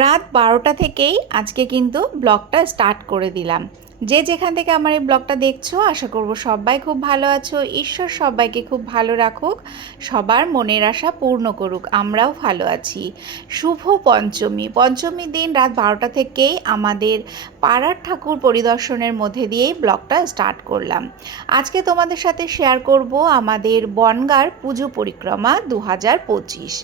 রাত বারোটা থেকেই আজকে কিন্তু ব্লগটা স্টার্ট করে দিলাম। যে যেখান থেকে আমার এই ব্লগটা দেখছ, আশা করব সবাই খুব ভালো আছো। ঈশ্বর সবাইকে খুব ভালো রাখুক, সবার মনের আশা পূর্ণ করুক, আমরাও ভালো আছি। শুভ পঞ্চমী। পঞ্চমী দিন রাত বারোটা থেকেই আমাদের পাড়ার ঠাকুর পরিদর্শনের মধ্যে দিয়েই ব্লগটা স্টার্ট করলাম। আজকে তোমাদের সাথে শেয়ার করব আমাদের বনগার পুজো পরিক্রমা দু হাজার পঁচিশ।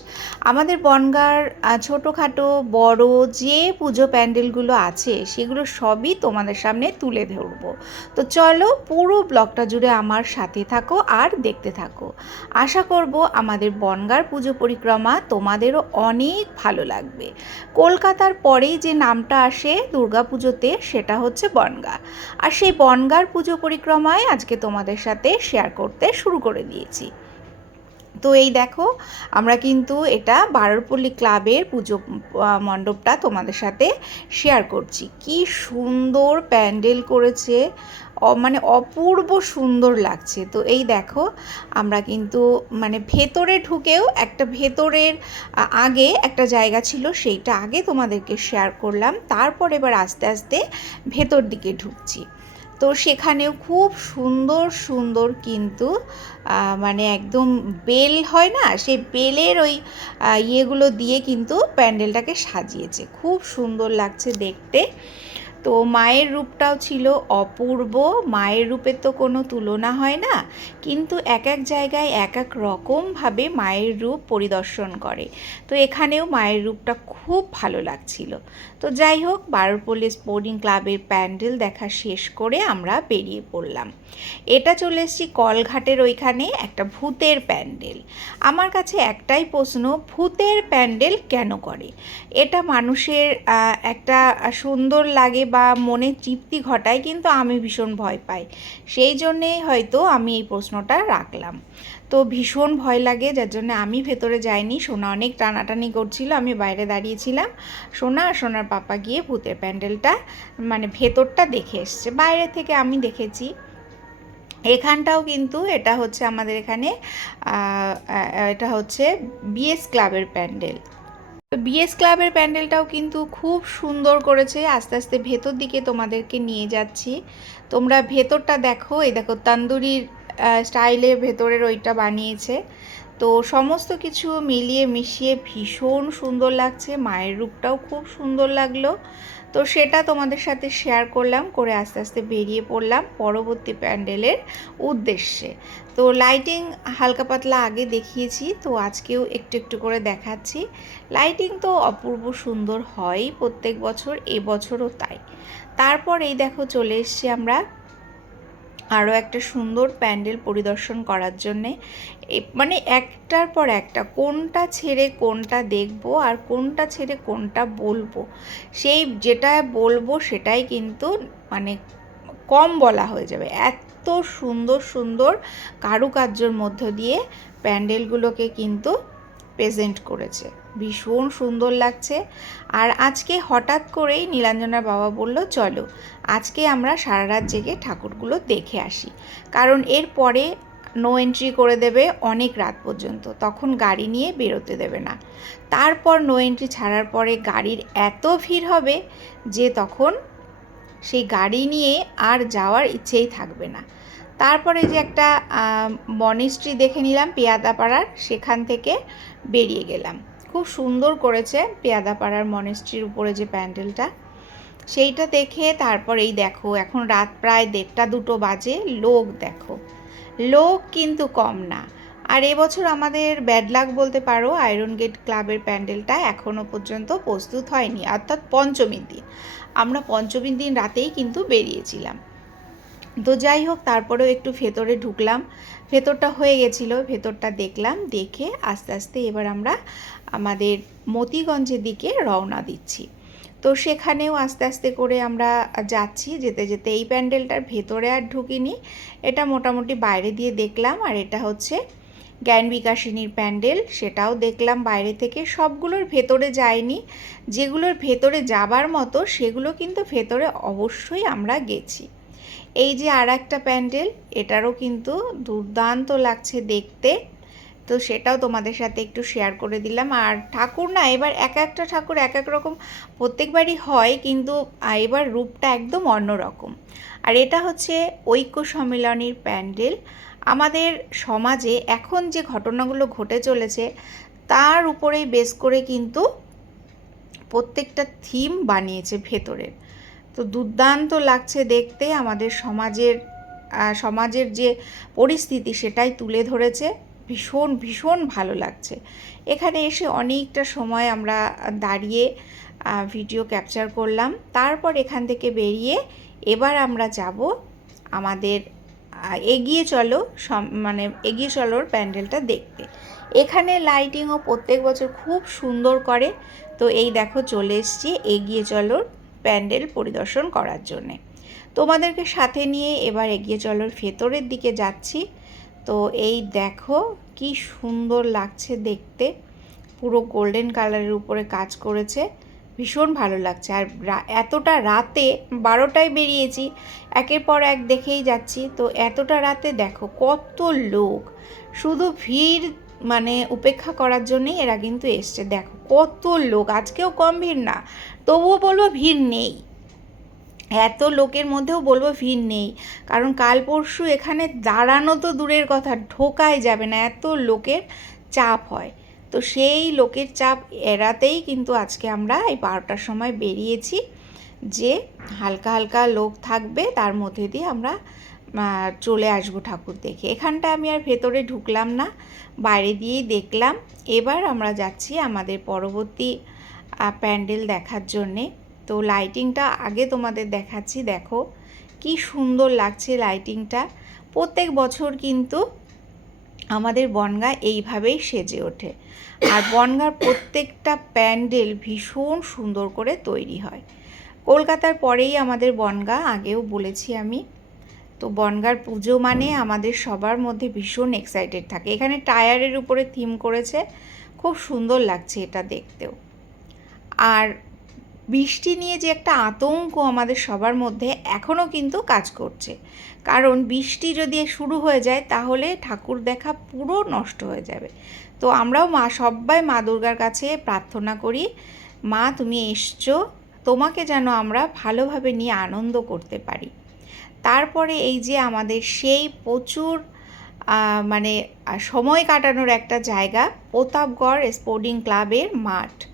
আমাদের বনগার ছোটোখাটো, বড় যে পুজো প্যান্ডেলগুলো আছে, সেগুলো সবই তোমাদের সামনে তুলে ধরবো। তো চলো পুরো ব্লগটা জুড়ে আমার সাথে থাকো আর দেখতে থাকো। আশা করব আমাদের বনগার পুজো পরিক্রমা তোমাদেরও অনেক ভালো লাগবে। কলকাতার পরেই যে নামটা আসে দুর্গাপুজোতে সেটা হচ্ছে বনগা। আর সেই বনগার পুজো পরিক্রমায় আজকে তোমাদের সাথে শেয়ার করতে শুরু করে দিয়েছি। তো এই দেখো, আমরা কিন্তু এটা বারোরপল্লী ক্লাবের পুজো মণ্ডপটা তোমাদের সাথে শেয়ার করছি। কি সুন্দর প্যান্ডেল করেছে মানে অপূর্ব সুন্দর লাগছে। তো এই দেখো, আমরা কিন্তু মানে ভেতরে ঢুকেও একটা ভেতরের আগে একটা জায়গা ছিল, সেইটা আগে তোমাদেরকে শেয়ার করলাম। তারপর এবার আস্তে আস্তে ভেতর দিকে ঢুকছি। তো সেখানেও খুব সুন্দর সুন্দর কিন্তু মানে একদম বেল হয় না, সেই বেলের ওই ইয়েগুলো দিয়ে কিন্তু প্যান্ডেলটাকে সাজিয়েছে। খুব সুন্দর লাগছে দেখতে। তো মায়ের রূপটাও ছিল অপূর্ব। মায়ের রূপের তো কোনো তুলনা হয় না। কিন্তু এক এক জায়গায় এক এক রকমভাবে মায়ের রূপ পরিদর্শন করে। তো এখানেও মায়ের রূপটা খুব ভালো লাগছিল। তো যাই হোক, বারোরপল্লী স্পোর্টিং ক্লাবের প্যান্ডেল দেখা শেষ করে আমরা বেরিয়ে পড়লাম। এটা চলে এসেছি কলঘাটের ওইখানে একটা ভূতের প্যান্ডেল। আমার কাছে একটাই প্রশ্ন, ভূতের প্যান্ডেল কেন করে? এটা মানুষের একটা সুন্দর লাগে বা মনে তৃপ্তি ঘটায়, কিন্তু আমি ভীষণ ভয় পাই। সেই জন্যেই হয়তো আমি এই প্রশ্নটা রাখলাম। তো ভীষণ ভয় লাগে, যার জন্য আমি ভেতরে যাইনি। সোনা অনেক টানাটানি করছিল, আমি বাইরে দাঁড়িয়েছিলাম। সোনা আর সোনার পাপা গিয়ে ভূতের প্যান্ডেলটা মানে ভেতরটা দেখে এসছে। বাইরে থেকে আমি দেখেছি। এখানটাও কিন্তু এটা হচ্ছে আমাদের এখানে এটা হচ্ছে বিএস ক্লাবের প্যান্ডেল। বিএস ক্লাবের প্যান্ডেলটাও কিন্তু খুব সুন্দর করেছে। আস্তে আস্তে ভেতর দিকে তোমাদেরকে নিয়ে যাচ্ছি। তোমরা ভেতরটা দেখো, এই দেখো তান্দুরির স্টাইলে ভেতরের ওইটা বানিয়েছে। তো সমস্ত কিছু মিলিয়ে মিশিয়ে ভীষণ সুন্দর লাগছে। মায়ের রূপটাও খুব সুন্দর লাগল। তো সেটা তোমাদের সাথে শেয়ার করলাম, করে আস্তে আস্তে বেরিয়ে পড়লাম পরবর্তী প্যান্ডেলের উদ্দেশ্যে। তো লাইটিং হালকা পাতলা আগে দেখিয়েছি, তো আজকেও একটু একটু করে দেখাচ্ছি। লাইটিং তো অপূর্ব সুন্দর হয় প্রত্যেক বছর এবছরও তাই। তারপর এই দেখো চলে এসছি আমরা আরও একটা সুন্দর প্যান্ডেল পরিদর্শন করার জন্যে। মানে একটার পর একটা, কোনটা ছেড়ে কোনটা দেখব আর কোনটা ছেড়ে কোনটা বলব। সেই যেটা বলব সেটাই কিন্তু মানে কম বলা হয়ে যাবে। এত সুন্দর সুন্দর কারুকার্যর মধ্য দিয়ে প্যান্ডেলগুলোকে কিন্তু প্রেজেন্ট করেছে। ভীষণ সুন্দর লাগছে। আর আজকে হঠাৎ করেই নীলাঞ্জনার বাবা বলল, চলো, আজকে আমরা সারা রাত জেগে ঠাকুরগুলো দেখে আসি। কারণ এর পরে নো এন্ট্রি করে দেবে অনেক রাত পর্যন্ত। তখন গাড়ি নিয়ে বেরোতে দেবে না। তারপর নো এন্ট্রি ছাড়ার পরে গাড়ির এত ভিড় হবে যে তখন সেই গাড়ি নিয়ে আর যাওয়ার ইচ্ছেই থাকবে না। তারপরে যে একটা মনিস্ট্রি দেখে নিলাম, পেয়াদাপাড়ার, সেখান থেকে বেরিয়ে গেলাম। খুব সুন্দর করেছে পেয়াদাপাড়ার মনেস্ট্রির উপরে যে প্যান্ডেলটা। সেইটা দেখে তারপর এই দেখো, এখন রাত প্রায় দেড়টা দুটো বাজে, লোক দেখো। লোক কিন্তু কম না। আর এবছর আমাদের ব্যাড লাক বলতে পারো, আয়রন গেট ক্লাবের প্যান্ডেলটা এখনও পর্যন্ত প্রস্তুত হয়নি, অর্থাৎ পঞ্চমীর দিন। আমরা পঞ্চমীর দিন রাতেই কিন্তু বেরিয়েছিলাম। তো যাই হোক, তারপরেও একটু ভেতরে ঢুকলাম। ভেতরটা হয়ে গেছিল, ভেতরটা দেখলাম, দেখে আস্তে আস্তে এবার আমরা আমাদের মতিগঞ্জের দিকে রওনা দিচ্ছি। তো সেখানেও আস্তে আস্তে করে আমরা যাচ্ছি, যেতে যেতে এই প্যান্ডেলটার ভেতরে আর ঢুকিনি। এটা মোটামুটি বাইরে দিয়ে দেখলাম, আর এটা হচ্ছে জ্ঞান বিকাশিনীর প্যান্ডেল, সেটাও দেখলাম বাইরে থেকে। সবগুলোর ভেতরে যাইনি, যেগুলোর ভেতরে যাবার মতো সেগুলো কিন্তু ভেতরে অবশ্যই আমরা গেছি। এই যে আর একটা প্যান্ডেল, এটারও কিন্তু দুর্দান্ত লাগছে দেখতে। তো সেটাও তোমাদের সাথে একটু শেয়ার করে দিলাম। আর ঠাকুর না, এবার এক একটা ঠাকুর এক এক রকম প্রত্যেকবারই হয়, কিন্তু এবার রূপটা একদম অন্যরকম। আর এটা হচ্ছে ঐক্য সম্মেলনীর প্যান্ডেল। আমাদের সমাজে এখন যে ঘটনাগুলো ঘটে চলেছে, তার উপরেই বেস করে কিন্তু প্রত্যেকটা থিম বানিয়েছে ভেতরের। তো দুর্দান্ত লাগছে দেখতে আমাদের সমাজের সমাজের যে পরিস্থিতি সেটাই তুলে ধরেছে। ভীষণ ভীষণ ভালো লাগছে। এখানে এসে অনেকটা সময় আমরা দাঁড়িয়ে ভিডিও ক্যাপচার করলাম। তারপর এখান থেকে বেরিয়ে এবার আমরা যাব আমাদের এগিয়ে চলো মানে এগিয়ে চলোর প্যান্ডেলটা দেখতে। এখানে লাইটিংও প্রত্যেক বছর খুব সুন্দর করে। তো এই দেখো চলে এসছি, এগিয়ে চলোর প্যান্ডেল পরিদর্শন করার জন্যে। তোমাদেরকে সাথে নিয়ে এবার এগিয়ে চলোর ভেতরের দিকে যাচ্ছি। তো এই দেখো কি সুন্দর লাগছে দেখতে। পুরো গোল্ডেন কালারের উপরে কাজ করেছে। ভীষণ ভালো লাগছে। আর এতটা রাতে বারোটায় বেরিয়েছি, একের পর এক দেখেই যাচ্ছি। তো এতটা রাতে দেখো কত লোক। শুধু ভিড় মানে উপেক্ষা করার জন্যেই এরা কিন্তু এসছে। দেখো কত লোক। আজকেও কম ভিড় না। তবুও বলব ভিড় নেই। এত লোকের মধ্যেও বলব ভিড় নেই। কারণ কাল পরশু এখানে দাঁড়ানো তো দূরের কথা, ঢোকাই যাবে না, এত লোকের চাপ হয়। তো সেই লোকের চাপ এড়াতেই কিন্তু আজকে আমরা এই বারোটার সময় বেরিয়েছি যে হালকা হালকা লোক থাকবে, তার মধ্যে দিয়ে আমরা চলে আসব ঠাকুর দেখে। এখানটা আমি আর ভেতরে ঢুকলাম না, বাইরে দিয়েই দেখলাম। এবার আমরা যাচ্ছি আমাদের পরবর্তী প্যান্ডেল দেখার জন্যে। তো লাইটিংটা আগে তোমাদের দেখাচ্ছি, দেখো। কি সুন্দর লাগছে লাইটিংটা। প্রত্যেক বছর কিন্তু আমাদের বনগা এইভাবেই সেজে ওঠে। আর বনগার প্রত্যেকটা প্যান্ডেল ভীষণ সুন্দর করে তৈরি হয়। কলকাতার পরেই আমাদের বনগা, আগেও বলেছি আমি। তো বনগার পুজো মানে আমাদের সবার মধ্যে ভীষণ এক্সাইটেড থাকে। এখানে টায়ারের উপরে থিম করেছে। খুব সুন্দর লাগছে এটা দেখতেও। আর বৃষ্টি নিয়ে যে একটা আতঙ্ক আমাদের সবার মধ্যে এখনও কিন্তু কাজ করছে। কারণ বৃষ্টি যদি শুরু হয়ে যায়, তাহলে ঠাকুর দেখা পুরো নষ্ট হয়ে যাবে। তো আমরাও মা সবাই মা দুর্গার কাছে প্রার্থনা করি, মা, তুমি এসছো, তোমাকে যেন আমরা ভালোভাবে নিয়ে আনন্দ করতে পারি। তারপরে এই যে আমাদের সেই প্রচুর মানে সময় কাটানোর একটা জায়গা, প্রতাপগড় স্পোর্টিং ক্লাবের মাঠ।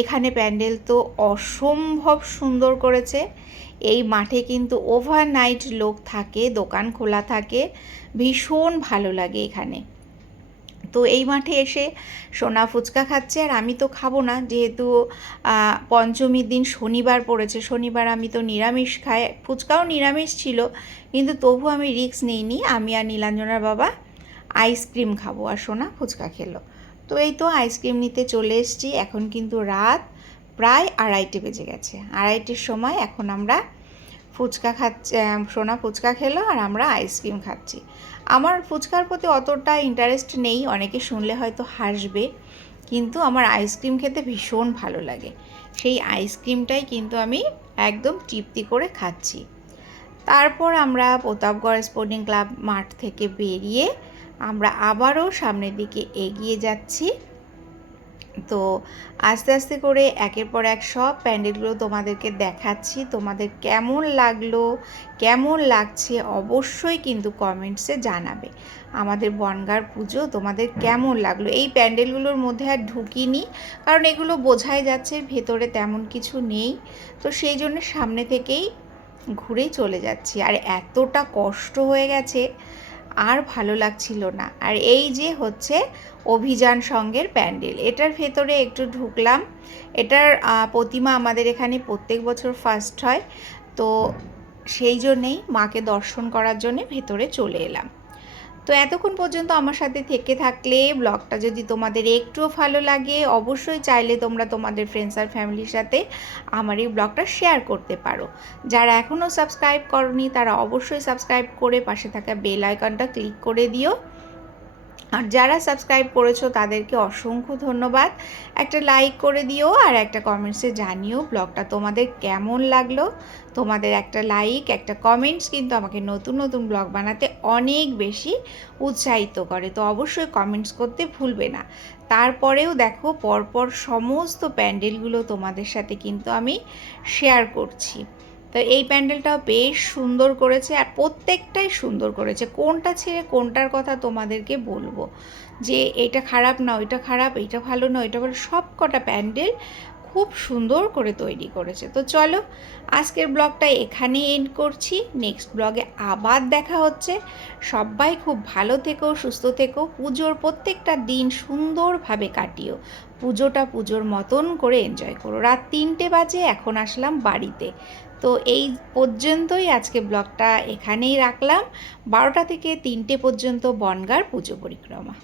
এখানে প্যান্ডেল তো অসম্ভব সুন্দর করেছে। এই মাঠে কিন্তু ওভারনাইট লোক থাকে, দোকান খোলা থাকে, ভীষণ ভালো লাগে এখানে। তো এই মাঠে এসে সোনা ফুচকা খাচ্ছে আর আমি তো খাব না, যেহেতু পঞ্চমীর দিন শনিবার পড়েছে, শনিবার আমি তো নিরামিষ খাই। ফুচকাও নিরামিষ ছিল, কিন্তু তবু আমি রিস্ক নিইনি। আমি আর নীলাঞ্জনার বাবা আইসক্রিম খাব। আর সোনা ফুচকা খেলো। তো এই তো আইসক্রিম নিতে চলে এসেছি। এখন কিন্তু রাত প্রায় আড়াইটে বেজে গেছে। আড়াইটের সময় এখন আমরা ফুচকা খাচ্ছি সোনা ফুচকা খেলো আর আমরা আইসক্রিম খাচ্ছি। আমার ফুচকার প্রতি অতটা ইন্টারেস্ট নেই। অনেকে শুনলে হয়তো হাসবে, কিন্তু আমার আইসক্রিম খেতে ভীষণ ভালো লাগে। সেই আইসক্রিমটাই কিন্তু আমি একদম তৃপ্তি করে খাচ্ছি। তারপর আমরা প্রতাপগড় স্পোর্টিং ক্লাব মাঠ থেকে বেরিয়ে আমরা আবারও সামনের দিকে এগিয়ে যাচ্ছি। তো আস্তে আস্তে করে একের পর এক সব প্যান্ডেলগুলো তোমাদেরকে দেখাচ্ছি। তোমাদের কেমন লাগল, কেমন লাগছে অবশ্যই কিন্তু কমেন্টসে জানাবে। আমাদের বনগার পুজো তোমাদের কেমন লাগল? এই প্যান্ডেলগুলোর মধ্যে আর ঢুকিনি, কারণ এগুলো বোঝাই যাচ্ছে ভেতরে তেমন কিছু নেই। তো সেই জন্য সামনে থেকেই ঘুরেই চলে যাচ্ছি। আর এতটা কষ্ট হয়ে গেছে আর ভালো লাগছিল না। আর এই যে হচ্ছে অভিযান সঙ্গের প্যান্ডেল, এটার ভেতরে একটু ঢুকলাম। এটার প্রতিমা আমাদের এখানে প্রত্যেক বছর ফার্স্ট হয়। তো সেই জন্যেই মাকে দর্শন করার জন্যে ভেতরে চলে এলাম। তো এতক্ষণ পর্যন্ত আমার সাথে থেকে থাকলে ব্লগটা যদি তোমাদের একটুও ভালো লাগে, অবশ্যই চাইলে তোমরা তোমাদের ফ্রেন্ডস আর ফ্যামিলির সাথে আমার এই ব্লগটা শেয়ার করতে পারো। যারা এখনও সাবস্ক্রাইব করনি, তারা অবশ্যই সাবস্ক্রাইব করে পাশে থাকা বেল আইকনটা ক্লিক করে দিও। আর যারা সাবস্ক্রাইব করেছ, তাদেরকে অসংখ্য ধন্যবাদ। একটা লাইক করে দিও আর একটা কমেন্টসে জানিও ব্লগটা তোমাদের কেমন লাগল। তোমাদের একটা লাইক একটা কমেন্টস কিন্তু আমাকে নতুন নতুন ব্লগ বানাতে অনেক বেশি উৎসাহিত করে। তো অবশ্যই কমেন্টস করতে ভুলবে না। তারপরেও দেখো, পরপর সমস্ত প্যান্ডেলগুলো তোমাদের সাথে কিন্তু আমি শেয়ার করছি। তো এই প্যান্ডেলটাও বেশ সুন্দর করেছে আর প্রত্যেকটাই সুন্দর করেছে। কোনটা ছেড়ে কোনটার কথা তোমাদেরকে বলব? যে এটা খারাপ না, ওইটা খারাপ, এইটা ভালো না, ওইটা ভালো, সব কটা প্যান্ডেল খুব সুন্দর করে তৈরি করেছে। তো চলো, আজকের ব্লগটা এখানেই এন্ড করছি। নেক্সট ব্লগে আবার দেখা হচ্ছে। সবাই খুব ভালো থেকো, সুস্থ থেকো, পুজোর প্রত্যেকটা দিন সুন্দরভাবে কাটিও। পুজোটা পুজোর মতন করে এনজয় করো। রাত তিনটে বাজে, এখন আসলাম বাড়িতে। তো এই পর্যন্তই আজকে ব্লগটা এখানেই রাখলাম। বারোটা থেকে তিনটে পর্যন্ত বনগার পুজো পরিক্রমা।